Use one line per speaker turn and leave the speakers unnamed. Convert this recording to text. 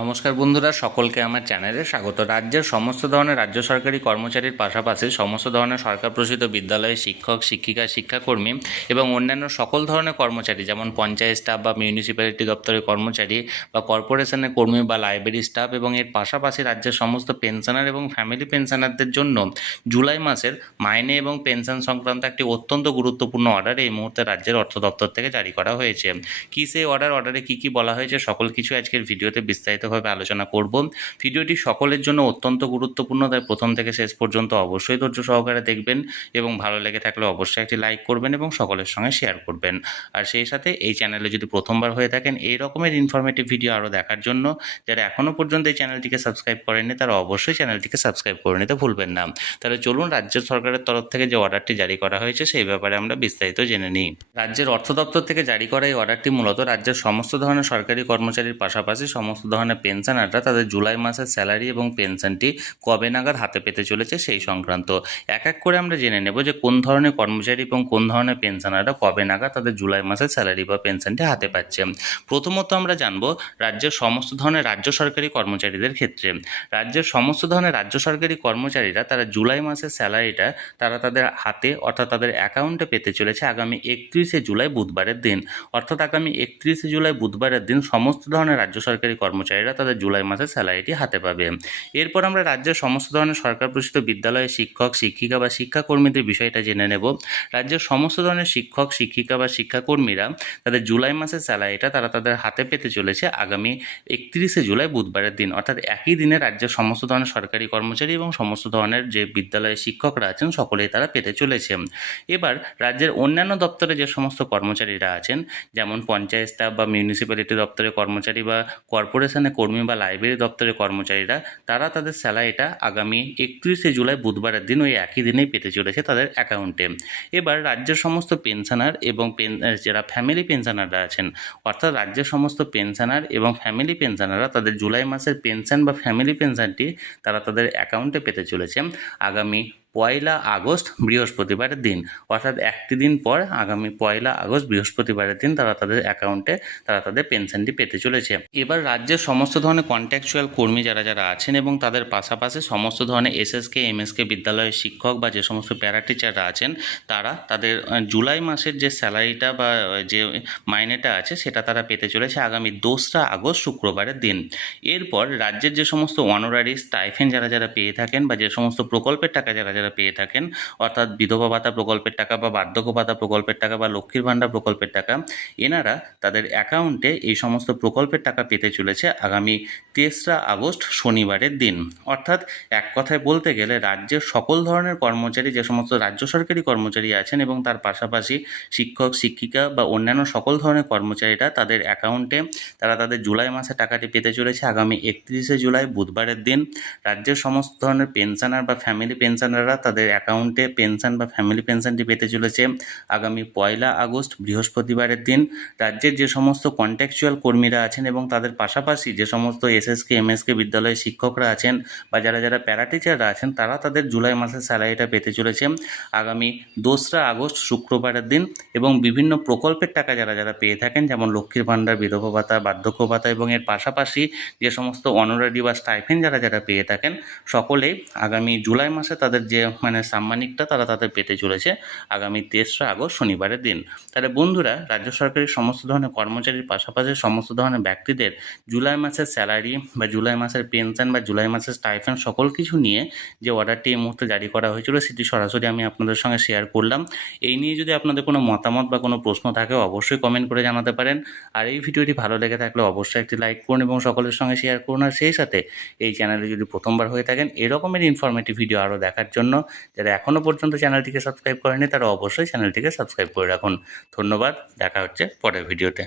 নমস্কার বন্ধুরা, সকলকে আমার চ্যানেলে স্বাগত। রাজ্যের সমস্ত ধরনের রাজ্য সরকারি কর্মচারীর পাশাপাশি সমস্ত ধরনের সরকার প্রসিত বিদ্যালয়ে শিক্ষক, শিক্ষিকা, শিক্ষাকর্মী এবং অন্যান্য সকল ধরনের কর্মচারী, যেমন পঞ্চায়েত স্টাফ বা মিউনিসিপ্যালিটি দপ্তরের কর্মচারী বা কর্পোরেশনের কর্মী বা লাইব্রেরি স্টাফ এবং এর পাশাপাশি রাজ্যের সমস্ত পেনশনার এবং ফ্যামিলি পেনশনারদের জন্য জুলাই মাসের মাইনে এবং পেনশন সংক্রান্ত একটি অত্যন্ত গুরুত্বপূর্ণ অর্ডার এই মুহূর্তে রাজ্যের অর্থ দপ্তর থেকে জারি করা হয়েছে। কী সেই অর্ডার অর্ডারে কী কী বলা হয়েছে, সকল কিছু আজকের ভিডিওতে বিস্তারিতভাবে আলোচনা করব। ভিডিওটি সকলের জন্য অত্যন্ত গুরুত্বপূর্ণ। তাই প্রথম থেকে শেষ পর্যন্ত অবশ্যই ধৈর্য সহকারে দেখবেন এবং ভালো লেগে থাকলে অবশ্যই একটি লাইক করবেন এবং সকলের সঙ্গে শেয়ার করবেন। আর সেই সাথে এই চ্যানেলে যদি প্রথমবার হয়ে থাকেন, এই রকমের ইনফরমেটিভ ভিডিও আরও দেখার জন্য যারা এখনও পর্যন্ত এই চ্যানেলটিকে সাবস্ক্রাইব করেননি, তারা অবশ্যই চ্যানেলটিকে সাবস্ক্রাইব করে নিতে ভুলবেন না। তাহলে চলুন রাজ্য সরকারের তরফ থেকে যে অর্ডারটি জারি করা হয়েছে, সেই ব্যাপারে আমরা বিস্তারিত জেনে নিই। রাজ্যের অর্থ দপ্তর থেকে জারি করা এই অর্ডারটি মূলত রাজ্যের সমস্ত ধরনের সরকারি কর্মচারীর পাশাপাশি সমস্ত ধরনের পেনশনাররা তাদের জুলাই মাসের স্যালারি এবং পেনশনটি কবে নাগাদ হাতে পেতে চলেছে সেই সংক্রান্ত। এক এক করে আমরা জেনে নেব যে কোন ধরনের কর্মচারী এবং কোন ধরনের পেনশনাররা কবে নাগাদ তাদের জুলাই মাসের স্যালারি বা পেনশনটি হাতে পাচ্ছে। প্রথমত আমরা জানব রাজ্যের সমস্ত ধরনের রাজ্য সরকারি কর্মচারীদের ক্ষেত্রে। রাজ্যের সমস্ত ধরনের রাজ্য সরকারি কর্মচারীরা তারা জুলাই মাসের স্যালারিটা তারা তাদের হাতে অর্থাৎ তাদের অ্যাকাউন্টে পেতে চলেছে আগামী একত্রিশে জুলাই বুধবারের দিন। অর্থাৎ আগামী একত্রিশে জুলাই বুধবারের দিন সমস্ত ধরনের রাজ্য সরকারি কর্মচারীরা তাদের জুলাই মাসের স্যালারিটি হাতে পাবে। এরপর আমরা রাজ্যের সমস্ত ধরনের সরকার প্রসিত বিদ্যালয়ে শিক্ষক, শিক্ষিকা বা শিক্ষাকর্মীদের বিষয়টা জেনে নেব। রাজ্যের সমস্ত ধরনের শিক্ষক, শিক্ষিকা বা শিক্ষাকর্মীরা তাদের জুলাই মাসের স্যালারিটা তারা তাদের হাতে পেতে চলেছে আগামী একত্রিশে জুলাই বুধবারের দিন। অর্থাৎ একই দিনে রাজ্যের সমস্ত ধরনের সরকারি কর্মচারী এবং সমস্ত ধরনের যে বিদ্যালয়ের শিক্ষকরা আছেন, সকলেই তারা পেতে চলেছে। এবার রাজ্যের অন্যান্য দপ্তরে যে সমস্ত কর্মচারীরা আছেন, যেমন পঞ্চায়েত স্টাফ বা মিউনিসিপ্যালিটি দপ্তরের কর্মচারী বা কর্পোরেশনের কর্মী বা লাইব্রেরি দপ্তরের কর্মচারীরা, তারা তাদের স্যালারিটা আগামী একত্রিশে জুলাই বুধবারের দিন ওই একই দিনেই পেতে চলেছে তাদের অ্যাকাউন্টে এবার রাজ্যের সমস্ত পেনশনার এবং যারা ফ্যামিলি পেনশনাররা আছেন, অর্থাৎ রাজ্যের সমস্ত পেনশনার এবং ফ্যামিলি পেনশনাররা তাদের জুলাই মাসের পেনশন বা ফ্যামিলি পেনশনটি তারা তাদের অ্যাকাউন্টে পেতে চলেছে। আগামী পয়লা আগস্ট বৃহস্পতিবারের দিন। অর্থাৎ একটি দিন পর আগামী পয়লা আগস্ট বৃহস্পতিবারের দিন তারা তাদের অ্যাকাউন্টে, তারা তাদের পেনশনটি পেতে চলেছে। এবার রাজ্যের সমস্ত ধরনের কন্ট্যাকচুয়াল কর্মী যারা যারা আছেন এবং তাদের পাশাপাশি সমস্ত ধরনের এসএসকে, এমএসকে বিদ্যালয়ের শিক্ষক বা যে সমস্ত প্যারা টিচাররা আছেন, তারা তাদের জুলাই মাসের যে স্যালারিটা বা যে মাইনেটা আছে সেটা তারা পেতে চলেছে আগামী দোসরা আগস্ট শুক্রবারের দিন। এরপর রাজ্যের যে সমস্ত অনারারি স্টাইফেন যারা যারা পেয়ে থাকেন বা যে সমস্ত প্রকল্পের টাকা যারা যারা পেয়ে থাকেন। অর্থাৎ বিধবা ভাতা প্রকল্পের টাকা বা বার্ধক্য ভাতা প্রকল্পের টাকা বা লক্ষ্মীর ভাণ্ডার প্রকল্পের টাকা, এনারা তাদের অ্যাকাউন্টে এই সমস্ত প্রকল্পের টাকা পেতে চলেছে আগামী তেসরা আগস্ট শনিবারের দিন। অর্থাৎ এক কথায় বলতে গেলে রাজ্যের সকল ধরনের কর্মচারী, যে সমস্ত রাজ্য সরকারি কর্মচারী আছেন এবং তার পাশাপাশি শিক্ষক, শিক্ষিকা বা অন্যান্য সকল ধরনের কর্মচারীরা তাদের অ্যাকাউন্টে, তারা তাদের জুলাই মাসে টাকাটি পেতে চলেছে আগামী একত্রিশে জুলাই, বুধবারের দিন। রাজ্যের সমস্ত ধরনের পেনশনার বা ফ্যামিলি পেনশনাররা তাদের অ্যাকাউন্টে পেনশন বা ফ্যামিলি পেনশনটি পেতে চলেছে। আগামী পয়লা আগস্ট, বৃহস্পতিবারের দিন রাজ্যের যে সমস্ত কন্ট্যাকচুয়াল কর্মীরা আছেন এবং তাদের পাশাপাশি যে সমস্ত এসএসকে, এমএসকে বিদ্যালয়ের শিক্ষকরা আছেন বা যারা যারা প্যারা টিচাররা আছেন, তারা তাদের জুলাই মাসের স্যালারিটা পেতে চলেছে। আগামী দোসরা আগস্ট, শুক্রবারের দিন এবং বিভিন্ন প্রকল্পের টাকা যারা যারা পেয়ে থাকেন, যেমন লক্ষ্মীর ভাণ্ডার, বিধবা ভাতা, বার্ধক্য ভাতা এবং এর পাশাপাশি যে সমস্ত অনারারি বা স্টাইফেন যারা যারা পেয়ে থাকেন সকলেই আগামী জুলাই মাসে তাদের যে মানে সাম্মানিকটা তারা তাদের পেতে চলেছে আগামী তেসরা আগস্ট শনিবারের দিন। তাহলে বন্ধুরা, রাজ্য সরকারের সমস্ত ধরনের কর্মচারীর পাশাপাশি সমস্ত ধরনের ব্যক্তিদের জুলাই মাসের স্যালারি বা জুলাই মাসের পেনশন বা জুলাই মাসের স্টাইফেন সকল কিছু নিয়ে যে অর্ডারটি এই মুহূর্তে জারি করা হয়েছিল সেটি সরাসরি আমি আপনাদের সঙ্গে শেয়ার করলাম। এই নিয়ে যদি আপনাদের কোনো মতামত বা কোনো প্রশ্ন থাকে অবশ্যই কমেন্ট করে জানাতে পারেন। আর এই ভিডিওটি ভালো লেগে থাকলে অবশ্যই একটি লাইক করুন এবং সকলের সঙ্গে শেয়ার করুন। আর সেই সাথে এই চ্যানেলে যদি প্রথমবার হয়ে থাকেন, এরকমের ইনফরমেটিভ ভিডিও আরও দেখার জন্য। যারা এখনও পর্যন্ত চ্যানেলটিকে সাবস্ক্রাইব করেনি তারা অবশ্যই চ্যানেলটিকে সাবস্ক্রাইব করে রাখুন। ধন্যবাদ, দেখা হচ্ছে পরের ভিডিওতে।